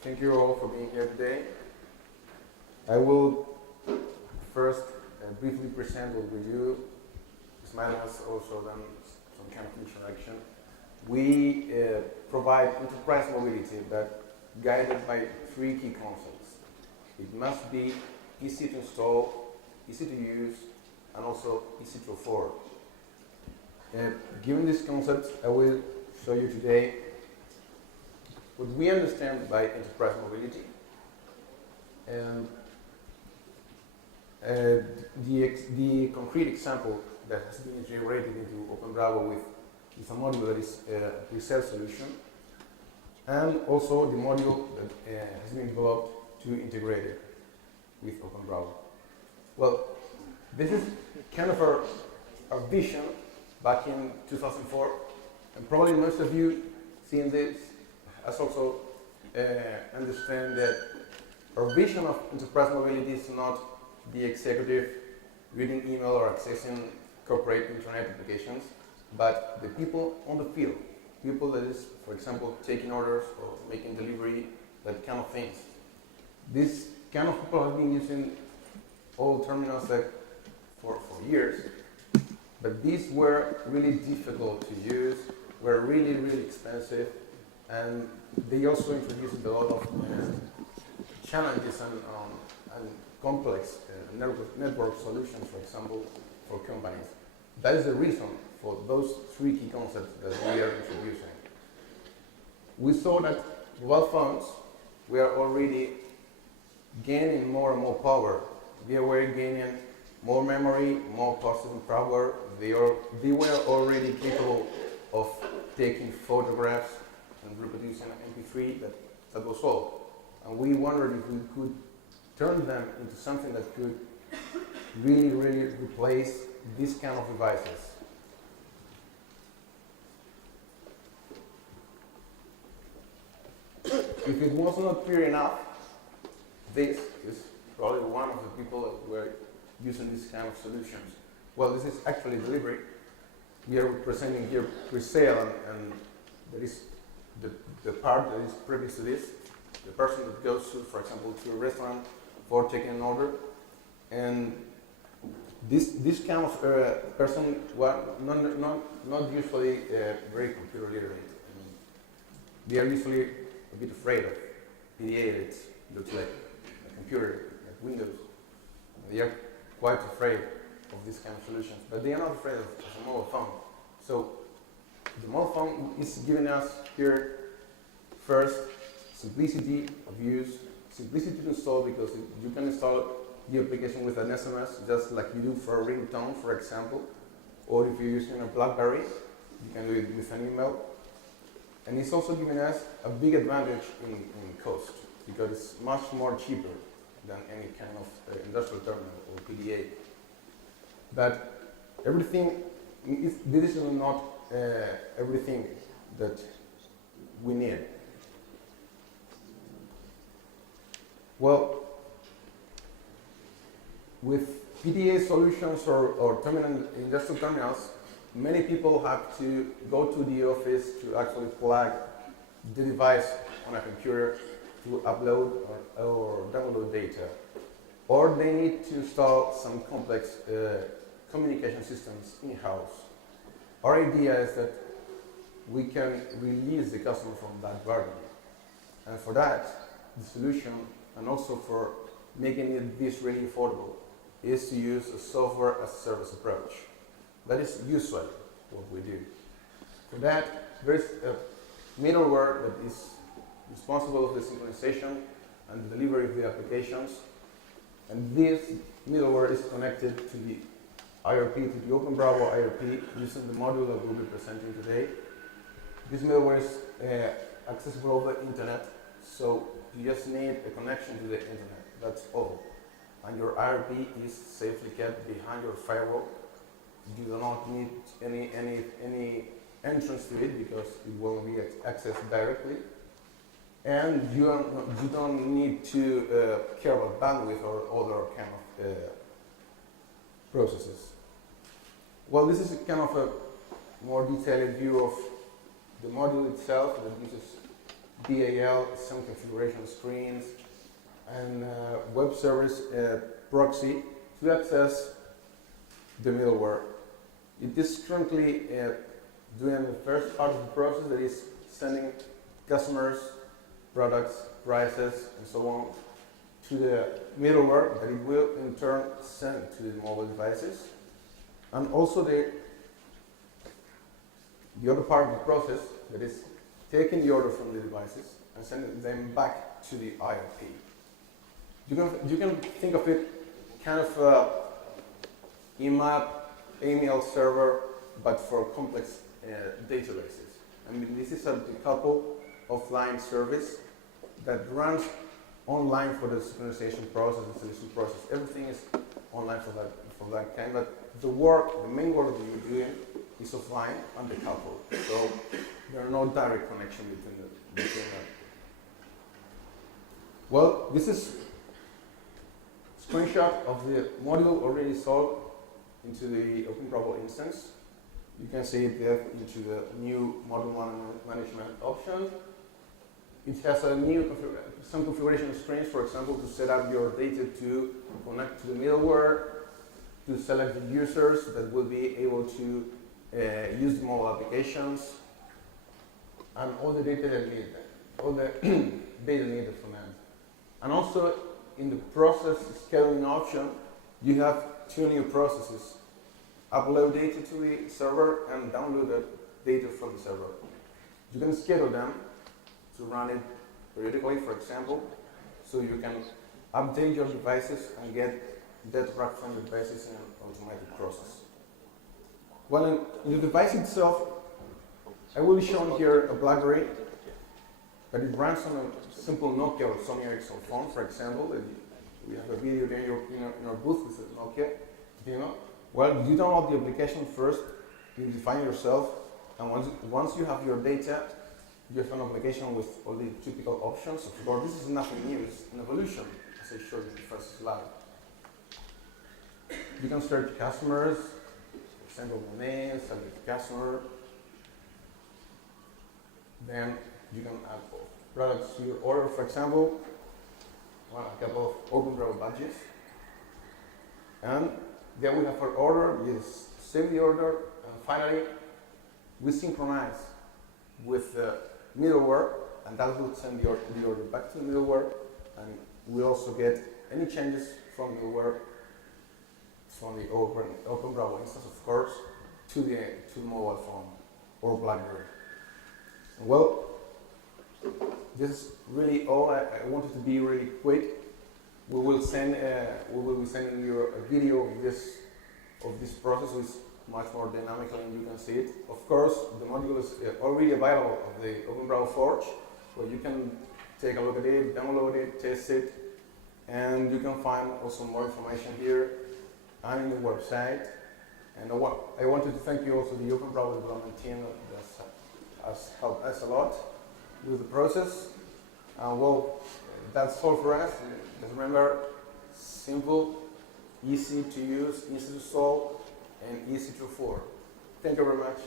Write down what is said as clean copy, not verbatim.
Thank you all for being here today. I will first briefly present what we do. Ismail has also done some kind of introduction. We provide enterprise mobility that guided by three key concepts. It must be easy to install, easy to use, and also easy to afford. Given these concepts, I will show you today what we understand by enterprise mobility, and the concrete example that has been integrated into Openbravo with a module that is a pre-sale solution, and also the module that has been developed to integrate it with Openbravo. Well, this is kind of our vision back in 2004, and probably most of you seen this as also understand that our vision of enterprise mobility is not the executive reading email or accessing corporate internet applications, but the people on the field, people that is, for example, taking orders or making delivery, that kind of things. This kind of people have been using old terminals like for years, but these were really difficult to use, were really, really expensive, and they also introduced a lot of challenges and complex network solutions, for example, for companies. That is the reason for those three key concepts that we are introducing. We saw that mobile phones were already gaining more and more power. They were gaining more memory, more processing power. They were already capable of taking photographs and reproducing an MP3 that was all. And we wondered if we could turn them into something that could really, really replace these kind of devices. If it was not clear enough, this is probably one of the people that were using this kind of solutions. Well, this is actually delivery. We are presenting here pre-sale, and there is the part that is previous to this, the person that goes to, for example, to a restaurant for taking an order, and this kind of person, well, not usually very computer literate. I mean, they are usually a bit afraid of PDA. It looks like a computer, like Windows. They are quite afraid of this kind of solutions, but they are not afraid of a mobile phone. So the mobile phone is giving us here first simplicity of use, simplicity to install, because you can install the application with an SMS just like you do for a ringtone, for example, or if you're using a BlackBerry, you can do it with an email. And it's also giving us a big advantage in cost, because it's much more cheaper than any kind of industrial terminal or PDA. But everything, this is not everything that we need. Well, with PDA solutions or industrial terminals, many people have to go to the office to actually plug the device on a computer to upload or download data. Or they need to install some complex communication systems in-house. Our idea is that we can release the customer from that burden. And for that, the solution, and also for making this really affordable, is to use a software as a service approach. That is usually what we do. For that, there is a middleware that is responsible for the synchronization and the delivery of the applications. And this middleware is connected to the ERP, to the Openbravo ERP, using the module that we'll be presenting today. This middleware is accessible over the internet, so you just need a connection to the internet. That's all. And your ERP is safely kept behind your firewall. You do not need any entrance to it, because it will be accessed directly. And you don't need to care about bandwidth or other kind of processes. Well, this is a kind of a more detailed view of the module itself that uses PAL, some configuration screens, and web service proxy to access the middleware. It is currently doing the first part of the process, that is sending customers, products, prices, and so on to the middleware that it will in turn send to the mobile devices. And also the other part of the process, that is taking the order from the devices and sending them back to the IoT. You can think of it kind of IMAP, email server, but for complex databases. I mean, this is a decoupled offline service that runs online for the synchronization process, installation process. Everything is online for that kind, but the main work that you're doing is offline and decoupled. So there are no direct connection between them. Well, this is a screenshot of the module already sold into the Openbravo instance. You can see it there into the new module management option. It has some configuration screens, for example, to set up your data to connect to the middleware, to select the users that will be able to use the mobile applications, and all the data that needed, all the data needed from them. And also in the process scheduling option, you have two new processes: upload data to the server and download the data from the server. You can schedule them to run it periodically, for example, so you can update your devices and get data back from the devices in an automatic process. Well, in the device itself, I will show here a BlackBerry, but it runs on a simple Nokia or Sony Ericsson phone, for example. We have a video there in our booth with a Nokia. Well, you download the application first, you define yourself, and once you have your data, you have an application with all the typical options. Of course, this is nothing new, it's an evolution, as I showed you in the first slide. You can search customers, send all the names, select the customer. Then you can add products to your order, for example, a couple of Openbravo badges. And then we have our order, you just save the order, and finally, we synchronize with the middleware, and that will send the order back to the middleware, and we also get any changes from middleware, from the Openbravo instance, of course, to the mobile phone or BlackBerry. Well, this is really all. I wanted to be really quick. We will be sending you a video of this process, which is much more dynamical, and you can see it. Of course, the module is already available on the Openbravo Forge, where you can take a look at it, download it, test it, and you can find also more information here and in the website. And I wanted to thank you also the Openbravo development team that has helped us a lot with the process. Well, that's all for us. Just remember, simple, easy to use, easy to solve, and easy to afford. Thank you very much.